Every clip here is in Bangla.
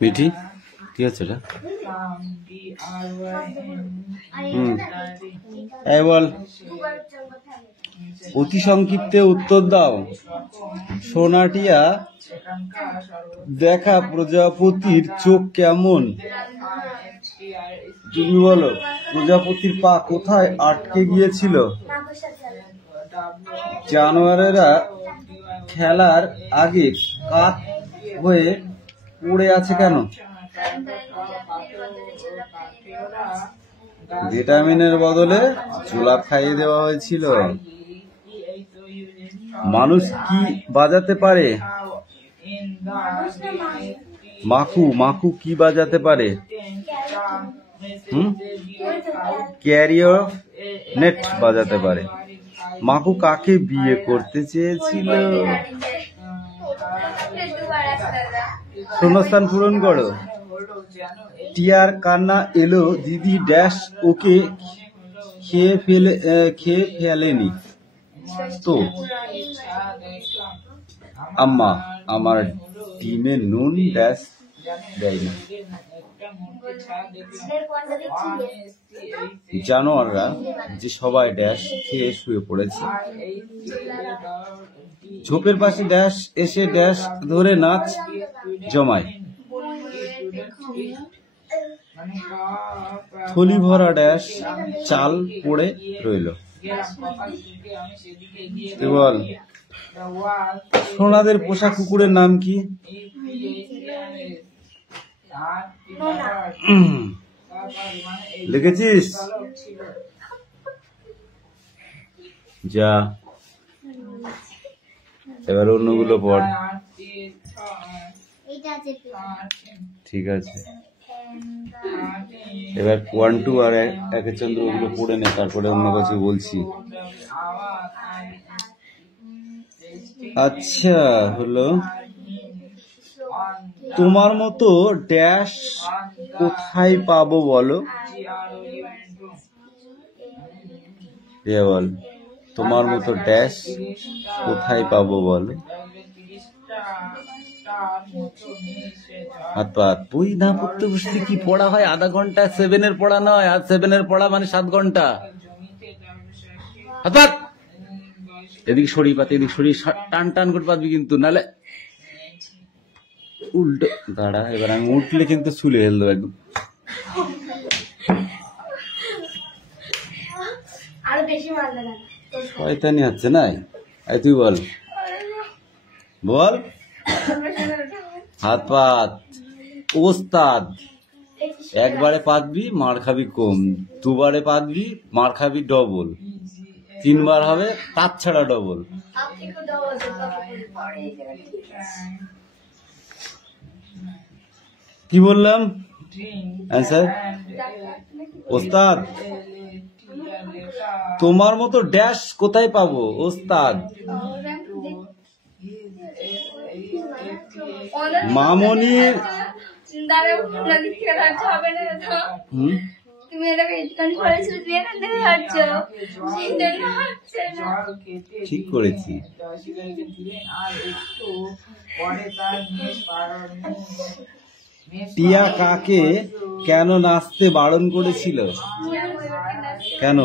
মিঠি কি হচ্ছে এটা? বল, অতি সংক্ষিপ্তে উত্তর দাও। সোনাটিয়া দেখা প্রজাপতির চোখ কেমন? তুমি বলো, প্রজাপতির পা কোথায় আটকে গিয়েছিল? জানোয়ারেরা খেলার আগে কাত হয়ে পড়ে আছে কেন? ভিটামিনের বদলে ছোলা খাইয়ে দেওয়া হয়েছিল। মানুষ কি বাজাতে পারে? মাকু মাকু কি বাজাতে পারে? ক্যারিওনেট বাজাতে পারে। মাকু কাকে বিয়ে করতে চেয়েছিল? শূন্যস্থান পূরণ করো। টিয়ার কান্না এলো, দিদি ড্যাশ ওকে খেয়ে ফেলেনি তো? আম্মা আমার ডিমে নুন ড্যাশ দেয়নি। জানোয়াররা যে সবাই ড্যাশ খেয়ে শুয়ে পড়েছে। ঝোপের পাশে ড্যাশ এসে ড্যাশ ধরে নাচ জমায়। থলি ভরা ড্যাশ চাল পড়ে রইল। বল, সোনাদের পোষা কুকুরের নাম কি? লিখেছিস? যা, এবার অন্যগুলো পড়। ঠিক আছে, এবার 1, 2 আর একের চন্দ্র ওগুলো পড়ে নে, তারপরে অন্য কিছু বলছি। আচ্ছা, হলো তোমার মতো ড্যাশ কোথায় পাবো বলো? বল, তোমার মতো ড্যাশ কোথায় পাবো বলো? হাত পাত। বই না পড়তে বসলে কি পড়া হয়? আধা ঘন্টা 7 পড়া নয়, আর 7 পড়া মানে 7 ঘন্টা। হাত পাত। এদিকে সরিয়ে পাতে, এদিকে সরিয়ে টান টান করে পাতবি কিন্তু, নাহলে উল্টো দাঁড়া। এবার আমি উঠলে কিন্তু চুলে হেল দেবো একদম। শয়তানি হচ্ছে না? তুই বল, বল। হাত পাত। ওস্তাদ। একবারে পাতবি মার খাবি কম, দুবারে পাতবি মার খাবি ডবল, 3 বার হবে তার ছাড়া ডবল। কি বললাম? অ্যান্সার ওস্তাদ। তোমার মতো ড্যাশ কোথায় পাবো ওস্তাদ? মামনির ঠিক করেছি। টিয়া কাকে কেন নাচতে বারণ করেছিল? কেন?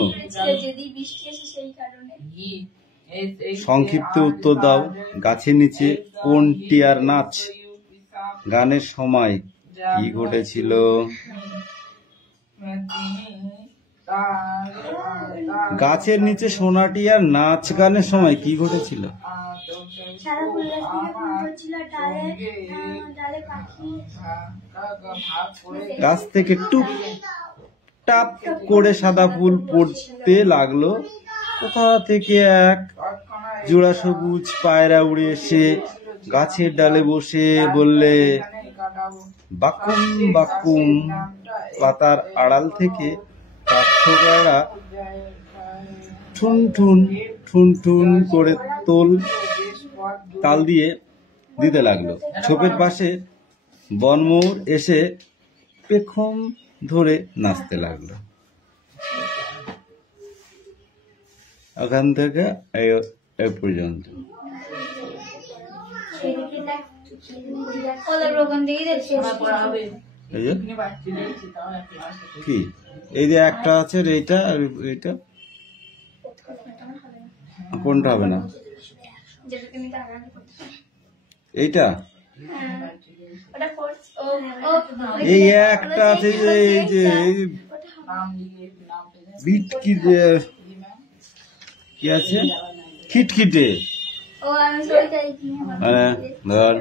সংক্ষিপ্ত উত্তর দাও। গাছের নিচে কোন টিয়ার নাচ? গানের সময় কি ঘটেছিল? গাছের নিচে সোনা টিয়ার নাচ গানের সময় কি ঘটেছিল? গাছ থেকে টুপ টাপ করে সাদা ফুল পড়তে লাগলো। কোথা থেকে এক জোড়া সবুজ পায়রা উড়ে এসে গাছের ডালে বসে বললে বাকুম বাকুম। পাতার আড়াল থেকে কাঠঠোকরারা ঠুন ঠুন ঠুন ঠুন করে তাল দিয়ে দিতে লাগলো। ছোপের পাশে বনময়ূর এসে পেখম ধরে নাচতে লাগলো। ওখান থেকে এই পর্যন্ত। কি এই যে একটা আছে এইটা আর এইটা, কোনটা হবে না? এইটা এই একটা আছে যে এই যে বিট কি আছে খিটখিটে, মানে ধর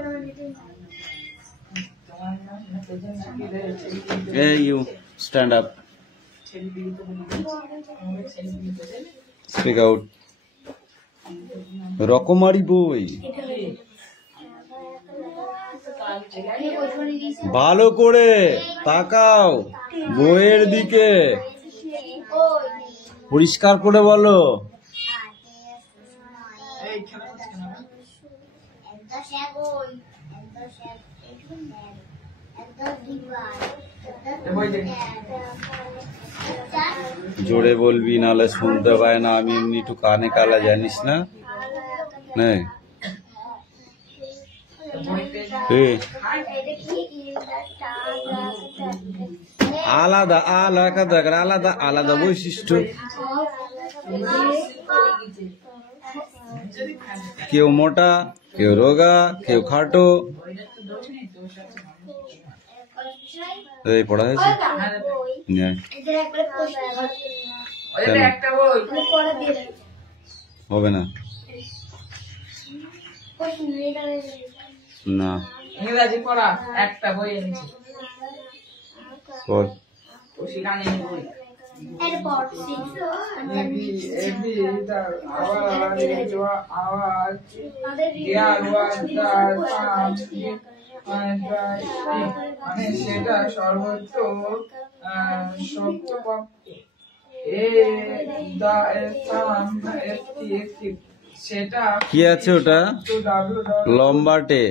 এই you stand up, speak out. Rokomari বই, ভালো করে তাকাও বইয়ের দিকে, পরিষ্কার করে বলো। জোরে বলবি নাহলে শুনতে পায় না। আমি এমনি একটু কানে কালা, জানিস না? আলাদা আলাদা আলাদা আলাদা বৈশিষ্ট্য। কেউ মোটা, কেউ রোগা, কেউ খাটো। এই পড়া হয়েছে হবে না না ইংরেজি পড়া একটা বই এনেছি, সেখানে বই মানে সেটা সর্বোচ্চ সত্য সেটা কি আছে ওটা? লম্বাটে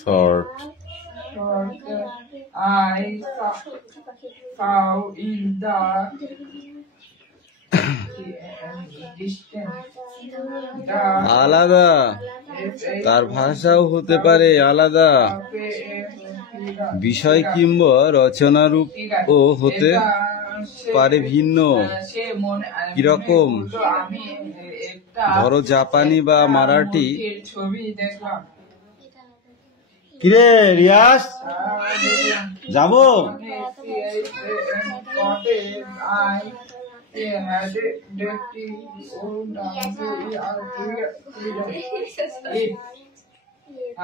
short. I saw in the আলাদা, তার ভাষাও হতে পারে আলাদা, বিষয় কিংবা রচনারূপ ও হতে পারে ভিন্ন। কিরকম? ধরো জাপানি বা মারাঠি। কিরে রিয়াজ, যাবো?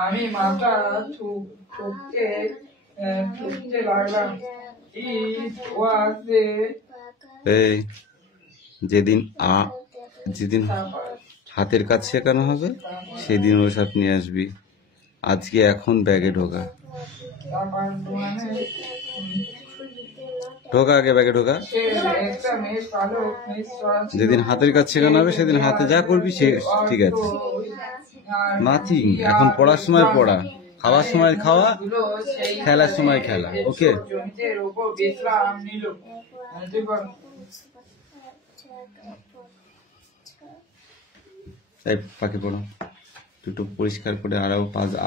আমি মাথা ঠুকতে লাগলাম। যেদিন যেদিন হাতের কাজ শেখানো হবে সেদিন ওসব নিয়ে আসবি। আজকে এখন ব্যাগে ঢোকা, ঢোকা আগে ব্যাগে ঢোকা। যেদিন হাতের কাজ শেখানো হবে সেদিন হাতে যা করবি সে ঠিক আছে। নাথিং, এখন পড়ার সময় পড়া, খাওয়ার সময় খাওয়া, খেলার সময় খেলা। ওকে, তাই পাখি পড়ো একটু পরিষ্কার করে।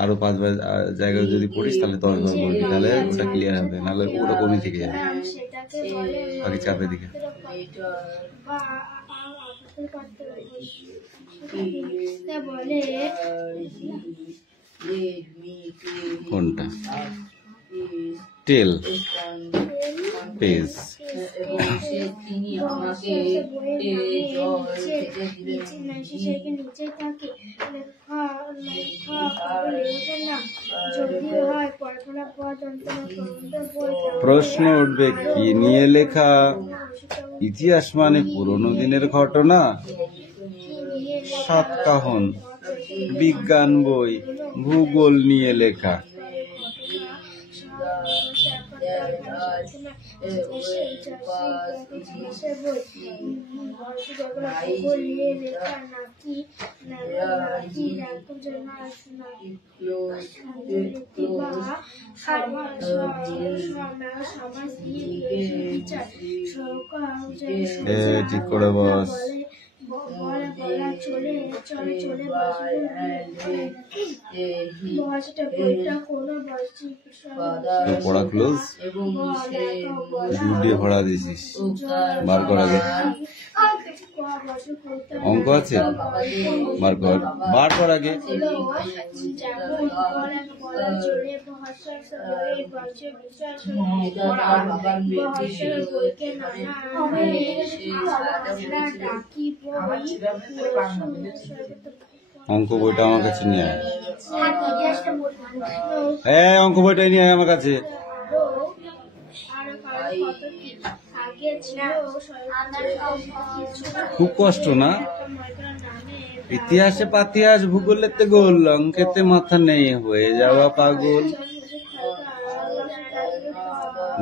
আরো 5বার জায়গায় যদি পড়িস তাহলে 10 বার পড়বি, তাহলে ওটা ক্লিয়ার হবে, নাহলে ওটা কমে থেকে যাবে। পাখি চাপের দিকে কোনটা? টেল, পেজ। প্রশ্ন উঠবে কি নিয়ে লেখা? ইতিহাস মানে পুরোনো দিনের ঘটনা, সাতকাহন, বিজ্ঞান বই, ভূগোল নিয়ে লেখা। ঠিক করে বস। পড়া ক্লোজ দিয়ে ভরা দিয়েছিস, বার কর আগে। অঙ্ক আছে, বার কর, বার কর আগে। অঙ্ক বইটা আমার কাছে নিয়ে আয়। হ্যাঁ, অঙ্ক বইটাই নিয়ে আয় আমার কাছে। খুব কষ্ট না? ইতিহাসে পাতিহাস, ভূগোলেতে গোল, অঙ্কেতে মাথা নেই, হয়ে যাওয়া পাগল।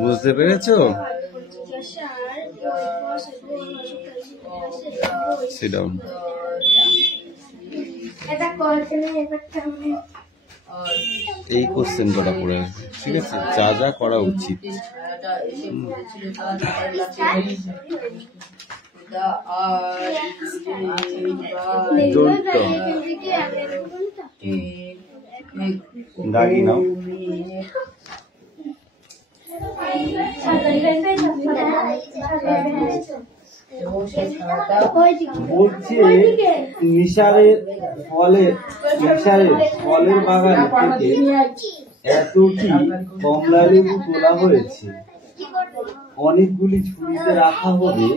বুঝতে পেরেছো? Sit down. এই কোশ্চেন করা পড়ে আসবে, ঠিক আছে? যা যা করা উচিত। দাগি নাও। বলছে নিসারের ফলের বাগান থেকে এতটি কমলা লেবু তোলা হয়েছে। অনেকগুলি ঝুড়িতে রাখা হবে,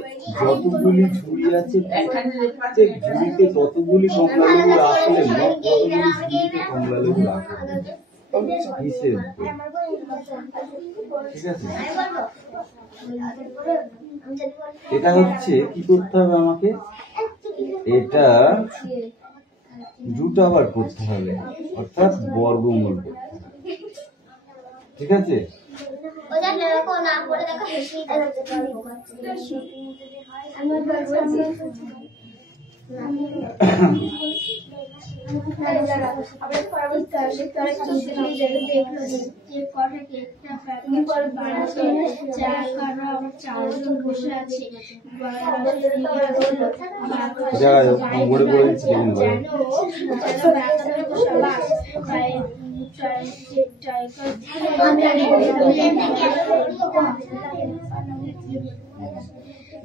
যতগুলি ঝুড়ি আছে প্রত্যেক ঝুড়িতে ততগুলি কমলা লেবু রাখলে মোট কতগুলি ঝুড়িতে কমলা লেবু রাখা হবে হিসেব। ঠিক আছে, এটা হচ্ছে কি করতে হবে আমাকে, এটা দুটো আবার করতে হবে, অর্থাৎ বর্গমূল করতে হবে। ঠিক আছে,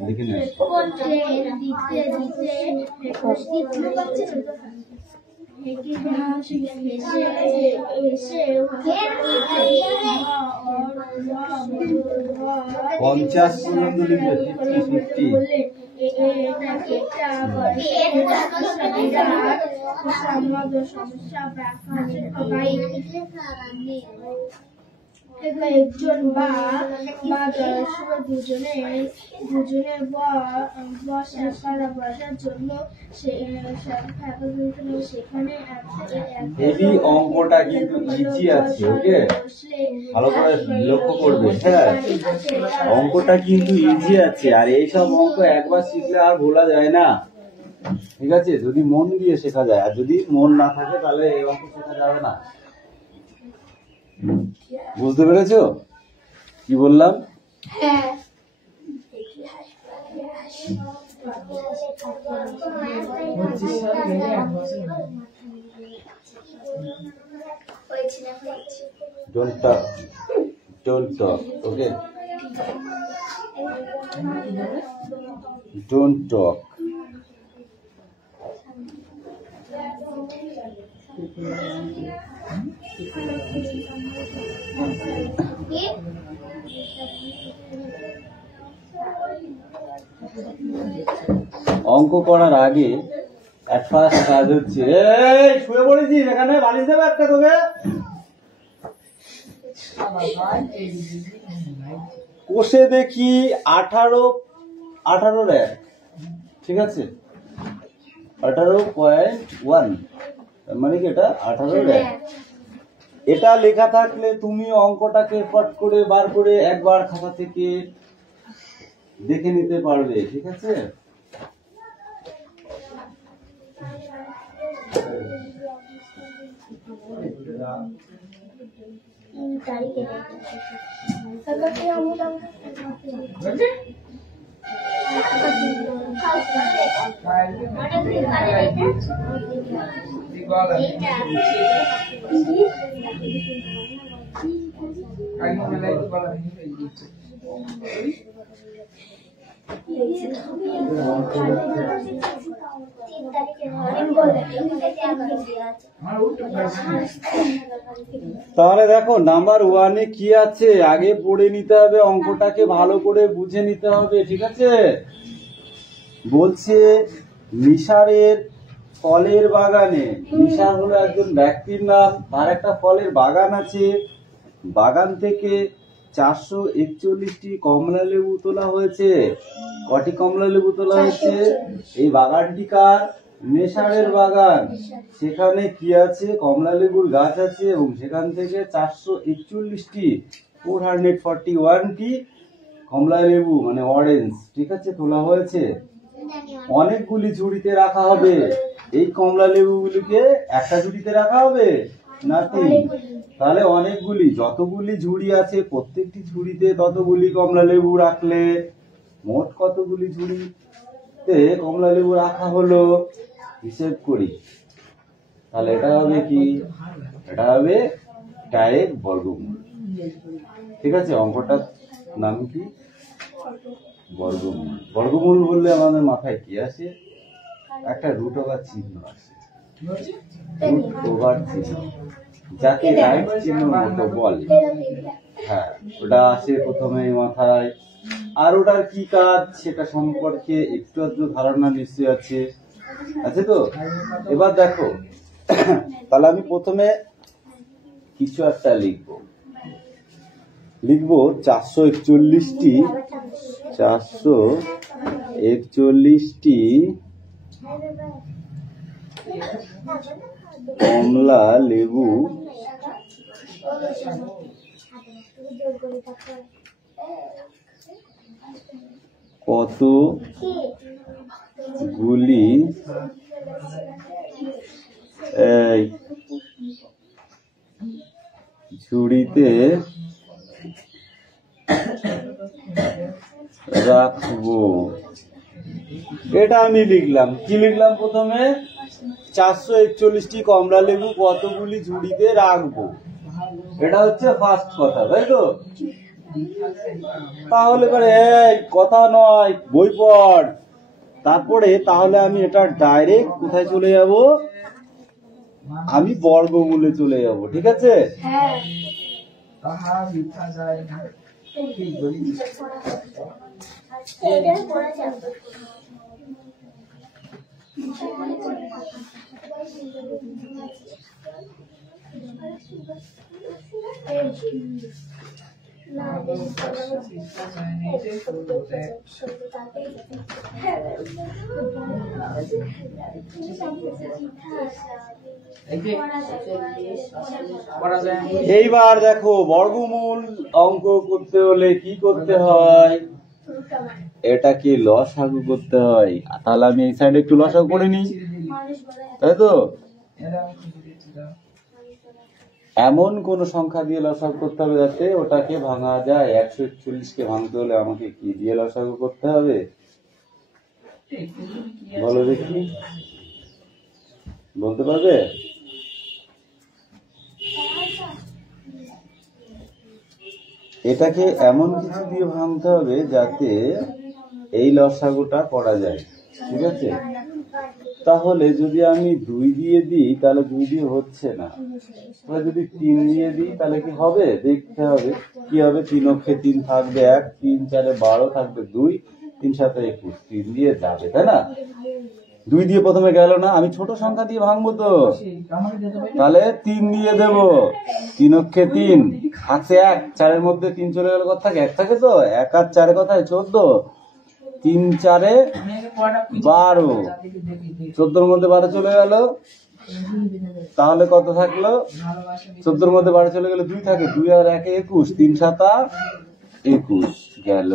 দেখে না পঞ্চাশ পর্যন্ত লিখবে, 50 একজন বা দুজনে বসার জন্য সেখানে অঙ্কটা কিন্তু ইজি আছে, ওকে ভালো করে লক্ষ্য করবে। হ্যাঁ, অঙ্কটা কিন্তু ইজি আছে, আর এইসব অঙ্ক একবার শিখলে আর ভোলা যায় না। ঠিক আছে, যদি মন দিয়ে শেখা যায়, আর যদি মন না থাকে তাহলে এই অঙ্ক শেখা যাবে না। বুঝতে পেরেছো কি বললাম? হ্যাঁ, don't talk, okay? Don't talk. অঙ্ক করার আগে এক ফার্স্ট কাজ হচ্ছে, এই শুয়ে পড়েছিস এখানে, বালিশ দেবে একটা তোকে। কোষে দেখি 18 র্যাক, ঠিক আছে, 18.1, মানে কি এটা 18 র্যাক। এটা লেখা থাকলে তুমি অঙ্কটাকে পট করে বার করে একবার খাতা থেকে দেখে নিতে পারবে, ঠিক আছে? তাহলে দেখো নাম্বার 1-এ কি আছে আগে পড়ে নিতে হবে, অঙ্কটাকে ভালো করে বুঝে নিতে হবে, ঠিক আছে? বলছে নিসারের ফলের বাগানে, নিসার হলো একজন ব্যক্তির নাম, তার একটা ফলের বাগান আছে, বাগান থেকে 441টি কমলা লেবু তোলা হয়েছে। কটি কমলা লেবু তোলা হয়েছে? এই বাগানটি কার? নেশারের বাগান। সেখানে কি আছে? কমলা লেবুর গাছ আছে এবং সেখান থেকে 441টি 441টি কমলা লেবু মানে অরেঞ্জ, ঠিক আছে, তোলা হয়েছে। অনেকগুলি ঝুড়িতে রাখা হবে। এই কমলা লেবুগুলিকে একটা ঝুড়িতে রাখা হবে না তিন? তাহলে অনেকগুলি, যতগুলি ঝুড়ি আছে প্রত্যেকটি ঝুড়িতে ততগুলি কমলা লেবু রাখলে মোট কতগুলি ঝুড়িতে কমলা লেবু রাখা হলো হিসেব করি। তাহলে এটা হবে কি? এটা হবে ডাইরেক্ট বর্গমূল, ঠিক আছে? অঙ্কটার নাম কি? বর্গমূল। বর্গমূল বললে আমাদের মাথায় কি আসে? একটা রুট ওভার চিহ্ন আসে, রুট ওভার চিহ্ন, যাকে রাইট চিহ্ন মতো বলে। হ্যাঁ, ওটা আসে প্রথমে মাথায়। আর ওটার কি কাজ সেটা সম্পর্কে একটু আধটু ধারণা নিশ্চয় আছে, আছে তো? এবার দেখো, তাহলে আমি প্রথমে কিছু একটা লিখবো 441টি কমলা লেবু কতগুলি ঝুড়িতে রাখবো, এটা আমি লিখলাম। কি লিখলাম? প্রথমে 441টি কমলা লেবু কতগুলি ঝুড়িতে রাখবো, এটা হচ্ছে ফার্স্ট কথা, তাই তো? তাহলে এবারে কথা নয়, বই পড়। তারপরে তাহলে আমি এটা ডাইরেক্ট কোথায় চলে যাব? আমি বর্গমূলে চলে যাব, ঠিক আছে? এইবার দেখো, বর্গমূল অঙ্ক করতে হলে কি করতে হয়? এটাকে লসাগু করতে হয়। তাহলে আমি এই সাইডে একটু লসাগু করে নিই, তাই তো? এমন কোন সংখ্যা দিয়ে লসাগু করতে হবে যাতে ওটাকে ভাঙা যায়। 141কে ভাঙতে হলে আমাকে কি দিয়ে লসাগু করতে হবে বলো দেখি, বলতে পারবে? এটাকে এমন কিছু দিয়ে ভাঙতে হবে যাতে এই লসাগুটা করা যায়, ঠিক আছে? তাহলে যদি আমি 2 দিয়ে দিই তাহলে 2 দিয়ে হচ্ছে না, তাহলে যদি 3 দিয়ে দিই তাহলে কি হবে দেখতে হবে। কি হবে? 3 অক্ষে 3 থাকবে 1, 3 4 12 থাকবে 2, 3 7 21, 3 দিয়ে যাবে, তাই না? 2 দিয়ে প্রথমে গেল না, আমি ছোট সংখ্যা দিয়ে ভাঙবো তো, তাহলে 3 দিয়ে দেব। 3 অক্ষে 3 থাকছে 1, 4 এর মধ্যে 3 চলে গেল, কত থাকে? 1 থাকে তো। 1 আর 4 কথায় 14, 3 4 12, 14 এর মধ্যে 12 চলে গেল, তাহলে কত থাকলো? 14 মধ্যে 12 চলে গেলে 2 থাকে, 2 আর 1 21, 3 7 21 গেল।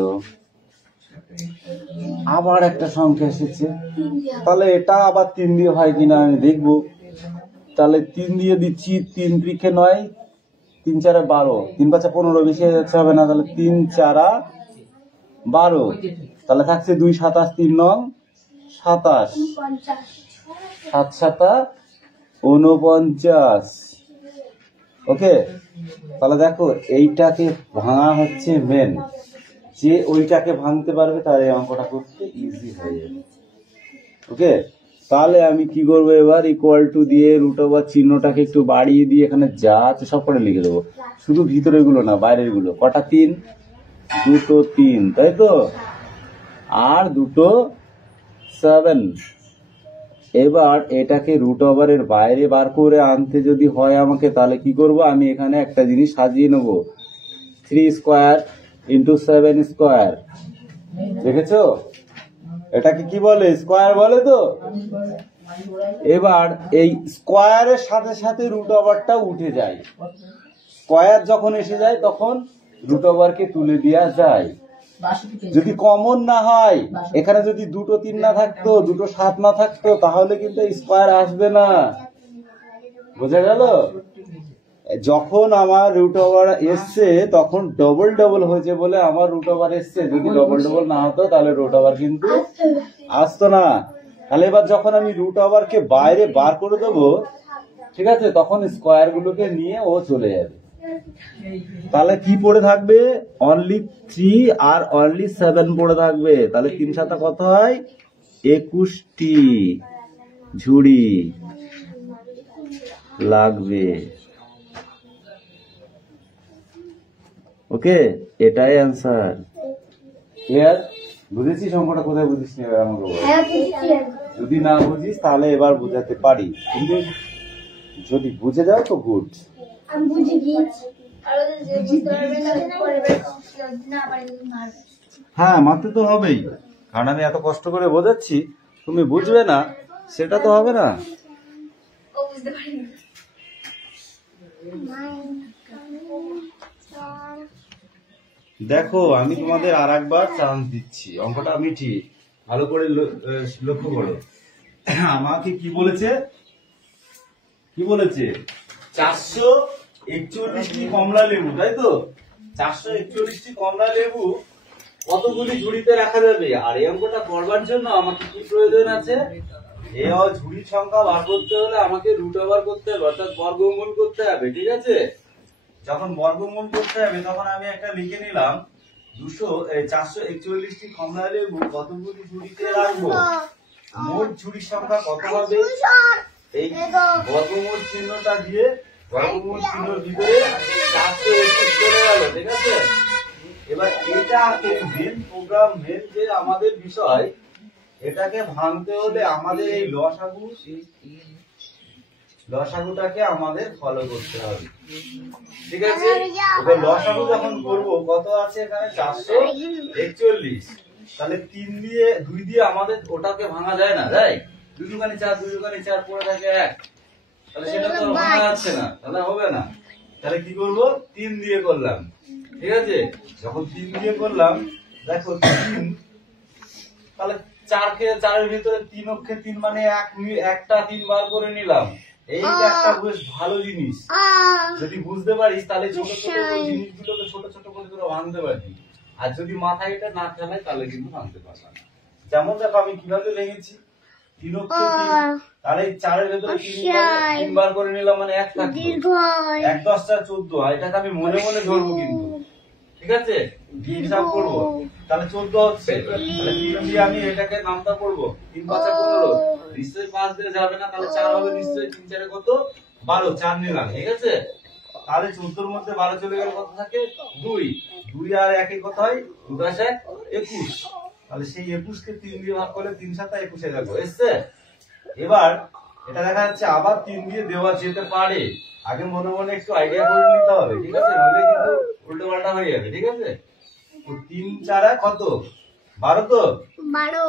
আবার একটা সংখ্যা এসেছে, তাহলে এটা আবার 3 দিয়ে হয় কিনা আমি দেখবো। তাহলে 3 দিয়ে দিচ্ছি, 3 ত্রিকে 9, 3 4 12, 3 5 15, বেশি হয়ে যাচ্ছে, হবে না। তাহলে 3 4 12, তাহলে থাকছে 2 27, 3 9 27, 7 7 49। ওকে, তাহলে দেখো এইটাকে ভাঙা হচ্ছে মেন, যে ওইটাকে ভাঙতে পারবে তার এই অঙ্কটা করতে ইজি হয়ে যাবে। ওকে, তাহলে আমি কি করবো এবার, ইকুয়াল টু দিয়ে রুট ওভার চিহ্নটাকে একটু বাড়িয়ে দিয়ে এখানে যা আছে সব করে লিখে দেবো, শুধু ভিতরের গুলো না, বাইরের গুলো। কটা 3? 2 3, তাই তো, আর 2 7। এবার এটাকে রুট ওভারের বাইরে বার করে আনতে যদি হয় আমাকে, তাহলে কি করব, আমি এখানে একটা জিনিস সাজিয়ে নেব, 3 স্কোয়ার ইন্টু 7 স্কোয়ার। দেখেছো, এটাকে কি বলে, স্কোয়ার বলে তো। এবার এই স্কোয়ারের সাথে সাথে রুট ওভারটা উঠে যায়, স্কোয়ার যখন এসে যায় তখন রুট ওভারকে তুলে দেওয়া যায়। যদি কমন না হয়, এখানে যদি 2 3 না থাকতো, 2 7 না থাকতো, তাহলে কিন্তু স্কোয়ার আসবে না। বোঝা গেল? যখন আমার রুট ওভার এসছে তখন ডবল ডবল হয়েছে বলে আমার রুট ওভার এসছে, যদি ডবল ডবল না হতো তাহলে রুট ওভার কিন্তু আসতো না। তাহলে এবার যখন আমি রুট ওভারকে বাইরে বার করে দেবো, ঠিক আছে, তখন স্কোয়ার গুলোকে নিয়ে ও চলে যাবে। তাহলে কি পড়ে থাকবে, অনলি 3 আর অনলি 7 পড়ে থাকবে। তাহলে 3 7 কত হয়, 21টি ঝুড়ি লাগবে। ওকে, এটাই অ্যান্সার। ক্লিয়ার? বুঝেছিস অঙ্কটা? কোথায় বুঝিস নি এবার আমাকে বল। যদি না বুঝিস তাহলে এবার বুঝাতে পারি, কিন্তু যদি বুঝে যাও তো গুড। আমি বুঝে গিয়েছি। হ্যাঁ, মারতে তো হবেই, কারণ আমি এত কষ্ট করে বোঝাচ্ছি, তুমি বুঝবে না সেটা তো হবে না। দেখো, আমি তোমাদের আর একবার চান্স দিচ্ছি, অঙ্কটা আমি ঠিক ভালো করে লক্ষ্য করো। আমাকে কি বলেছে, 441টি কমলা লেবু, তাই তো, 441টি কমলা লেবু কতগুলি ঝুড়িতে রাখা যাবে। আর এই অঙ্কটা করবার জন্য আমাকে কি প্রয়োজন আছে, এই ঝুড়ির সংখ্যা বার করতে হলে আমাকে রুট ওভার করতে হবে, অর্থাৎ বর্গমূল করতে হবে। ঠিক আছে, যখন বর্গমূল করতে হবে তখন আমি একটা লিখে নিলাম, 441টি কমলা লেবু কতগুলি ঝুড়িতে রাখবো, মোট ঝুড়ির সংখ্যা কত হবে, এই বর্গমূল চিহ্নটা দিয়ে বর্গমূল চিহ্নের ভিতরে 421 করে গেল। ঠিক আছে, এবার এটাকে মেন প্রোগ্রাম, মেন যে আমাদের বিষয়, এটাকে ভাঙতে হলে আমাদের এই লসাগুটাকে আমাদের ফলো করতে হবে। ঠিক আছে, এবার লসাগু যখন করবো, কত আছে এখানে, 441, তাহলে 2 দিয়ে আমাদের ওটাকে ভাঙা যায় না, তাই 2 দুগুণে 4, 2 দুগুণে 4 পড়ে থাকে 1, তাহলে সেটা তো ভাঙা যাচ্ছে না, তাহলে হবে না। তাহলে কি করবো, 3 দিয়ে করলাম। ঠিক আছে, যখন 3 দিয়ে করলাম, দেখো 3, তাহলে 4 এর ভিতরে 3 অক্ষে 3 মানে একটা 3 বার করে নিলাম। এইটা একটা বেশ ভালো জিনিস, যদি বুঝতে পারিস তাহলে ছোট ছোট জিনিসগুলোকে ছোট ছোট করে তোরা ভাঙতে পারবি। আর যদি মাথায় এটা না খেলায় তাহলে কিন্তু ভাঙতে পারবি না। যেমন দেখো আমি কিভাবে ভেঙেছি, 3 অক্ষে 3, তাহলে 4 এর ভিতরে 3 বার করে নিলাম, মানে 1 থাকবে, 1 10 4 14, আর এটাকে আমি মনে মনে ধরবো কিন্তু। ঠিক আছে, হিসাব করবো, তাহলে 14 হচ্ছে, তাহলে 3 দিয়ে আমি এটাকে নামটা করবো, 3 5 15, নিশ্চয়ই 5 দিয়ে যাবে না, তাহলে 4 হবে নিশ্চয়ই, 3 4 কত, 12, 4 নিলাম। ঠিক আছে, তাহলে 14 এর মধ্যে 12 চলে গেলে কত থাকে, 2 আর 1 কত হয়, 2 × 1 21, তাহলে সেই 21 কে 3 দিয়ে ভাগ করলে 3 7 21 এ যাবে, এসছে। এবার এটা দেখা যাচ্ছে আবার 3 দিয়ে দেওয়া যেতে পারে, আগে মনে মনে একটু আইডিয়া করে নিতে হবে। ঠিক আছে, নাহলে কিন্তু উল্টো পাল্টা হয়ে যাবে। ঠিক আছে, তো 3 4 কত, 12, তো 12,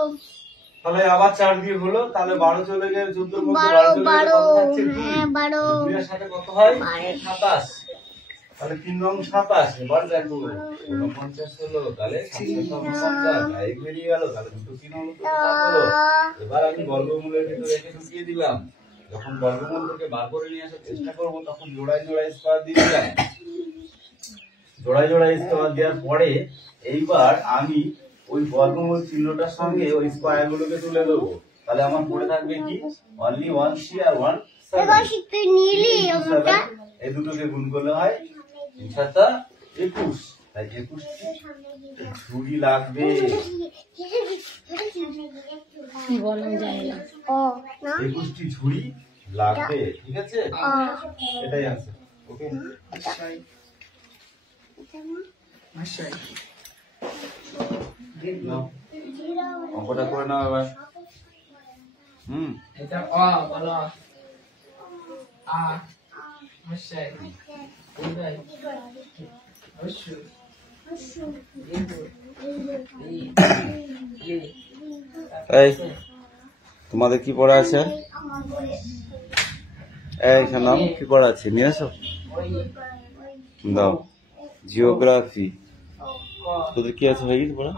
তাহলে আবার 4 দিয়ে হলো, তাহলে 12 চলে গেলে 14 মধ্যে 12 চলে গেলে কত থাকছে? 2। হ্যাঁ 12 2 এর সাথে কত হয়? 27। তাহলে 3 রং 27। এবার দেখো 49 হলো, তাহলে 750 এক বেরিয়ে গেল, তাহলে দুটো 3 হলো, তো কত হলো? এবার আমি বর্গমূলের ভিতরে একে ঢুকিয়ে দিলাম। যখন বর্গমূল থেকে বার করে নিয়ে আসার চেষ্টা করব তখন জোড়ায় জোড়ায় স্কয়ার দিয়ে দিলাম। জোড়ায় জোড়ায় স্কয়ার দেওয়ার পরে এইবার আমি ওই বর্গমূল চিহ্নটার সঙ্গে ওই স্কয়ার গুলোকে তুলে দেবো। তাহলে আমার পড়ে থাকবে কি? অনলি 1 3 আর 1 7। এবার শিখতে নিলি ওটা এই দুটোকে গুণ করলে হয় 3 7 21। তাই 21 ঝুড়ি লাগবে। কি বলা যায় না ও না 21টি ঝুড়ি লাগবে, ঠিক আছে? এটাই আছে। ওকে, নাও অঙ্কটা করে নাও এবার। এটা বলো আ মশাই উদয় অশু এই তোমাদের কি পড়া আছে? এই শোনাম, কি পড়া আছে নিয়ে আসো। দাও জিওগ্রাফি। তোদের কি আছে, হয়ে গেছে পড়া?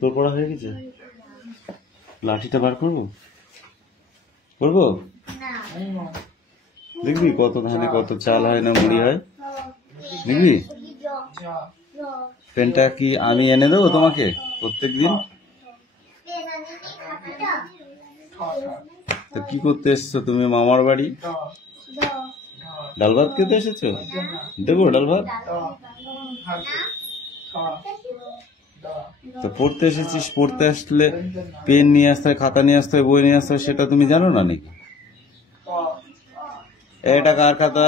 তোর পড়া হয়ে গেছে? লাঠিটা বার করবো? করবো? দেখবি কত ধানে কত চাল হয় না মুড়ি হয়, দেখবি? পেনটা কি আমি এনে দেবো তোমাকে প্রত্যেকদিন? তো কি করতে এসছো তুমি মামার বাড়ি? ডাল ভাত খেতে এসেছো? দেবো ডাল ভাত? তো পড়তে এসেছিস, পড়তে আসলে পেন নিয়ে আসতে হয়, খাতা নিয়ে আসতে হয়, বই নিয়ে আসতে হয়, সেটা তুমি জানো না নাকি? এটা কার খাতা?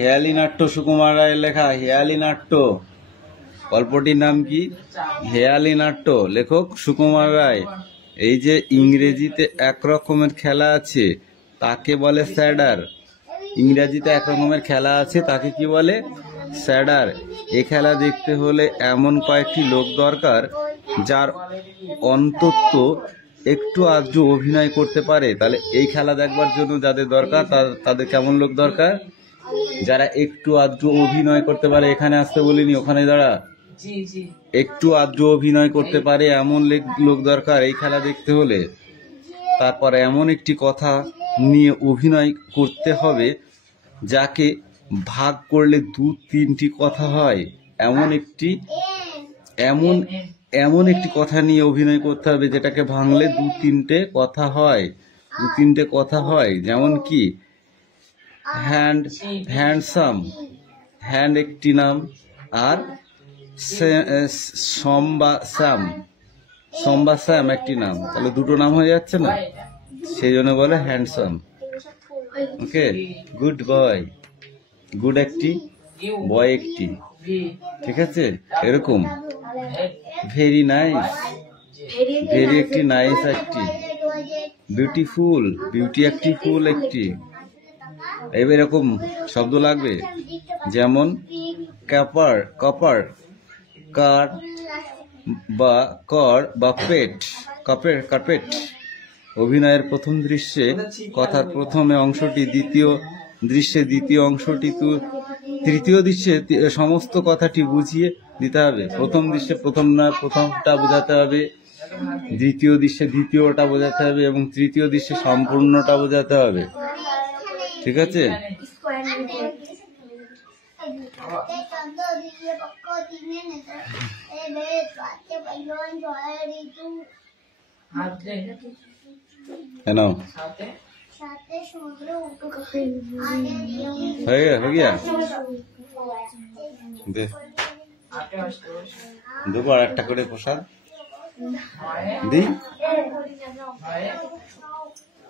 হেয়ালি নাট্য, সুকুমার রায়ের লেখা হেয়ালি নাট্য। গল্পটির নাম কি? হেয়ালি নাট্য। লেখক সুকুমার রায়। এই যে ইংরেজিতে এক রকমের খেলা আছে তাকে বলে স্যাডার। ইংরেজিতে এক রকমের খেলা আছে তাকে কি বলে? স্যাডার। এই খেলা দেখতে হলে এমন কয়েকটি লোক দরকার যার অন্তত একটু আধটু অভিনয় করতে পারে। তাহলে এই খেলা দেখবার জন্য যাদের দরকার তাদের কেমন লোক দরকার? যারা একটু আধটু অভিনয় করতে পারে। এখানে আসতে বলিনি, ওখানে দাঁড়া। একটু আধটু অভিনয় করতে পারে এমন লোক দরকার এই খেলা দেখতে হলে। তারপর এমন একটি কথা নিয়ে অভিনয় করতে হবে যাকে ভাগ করলে 2-3টি কথা হয়। এমন একটি কথা নিয়ে অভিনয় করতে হবে যেটাকে ভাঙলে 2-3টে কথা হয়। 2-3টে কথা হয়, যেমন কি হ্যান্ডসাম, হ্যান্ড একটি নাম, আর সম্বাসাম একটি নাম। তাহলে দুটো নাম হয়ে যাচ্ছে না, সেই জন্য বলে হ্যান্ডসাম। ওকে, গুড বয়, গুড একটি, বয় একটি, ঠিক আছে? এরকম ভেরি নাইস, ভেরি একটি, নাইস একটি, বিউটিফুল, বিউটি একটি, ফুল একটি। এরকম শব্দ লাগবে, যেমন কপার, কপার, কার বা কর বা পেট, কার্পেট। অভিনয়ের প্রথম দৃশ্যে কথার প্রথমে অংশটি, দ্বিতীয় দৃশ্যে দ্বিতীয় অংশটি, তৃতীয় দৃশ্যে সমস্ত কথাটি বুঝিয়ে দিতে হবে। প্রথম দৃশ্যে প্রথমটা বোঝাতে হবে, দ্বিতীয় দৃশ্যে দ্বিতীয়টা বোঝাতে হবে, এবং তৃতীয় দৃশ্যে সম্পূর্ণটা বোঝাতে হবে, ঠিক আছে? কেন হয়ে গিয়া দেবো আর একটা করে প্রসাদ দি।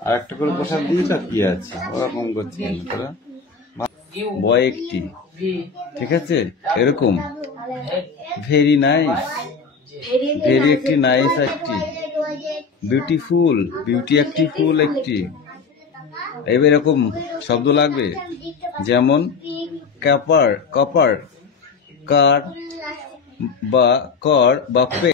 আর একটা করে পোশাক দিয়ে তাকিয়ে আছে, ওরকম করছে কেন তোরা? বয় একটি, ঠিক আছে, এরকম ভেরি নাইস, ভেরি একটি নাইস একটি, বিউটিফুল, বিউটি একটি, ফুল একটি। এবার এরকম শব্দ লাগবে, যেমন কপার, কপার, কার বা কর বা পে।